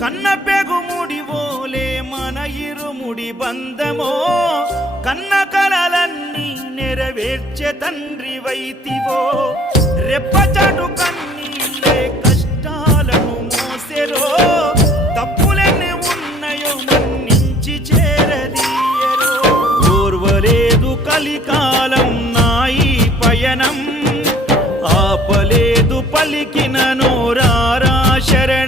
కన్న పెగుముడి ఓలే మన ఇరుముడి బంధమో కన్న కలలన్నీ నెరవేర్చే తండ్రి వైతివో రెప్పచాటు కన్నీళ్ళే కష్టాలను మోసెరో తప్పులెన్ని ఉన్నాయో మన్నించి చేరదీయరో ఓర్వలేదు కలికాలం నాయి పయనం ఆపలేదు పలికిన నోరారా శరణం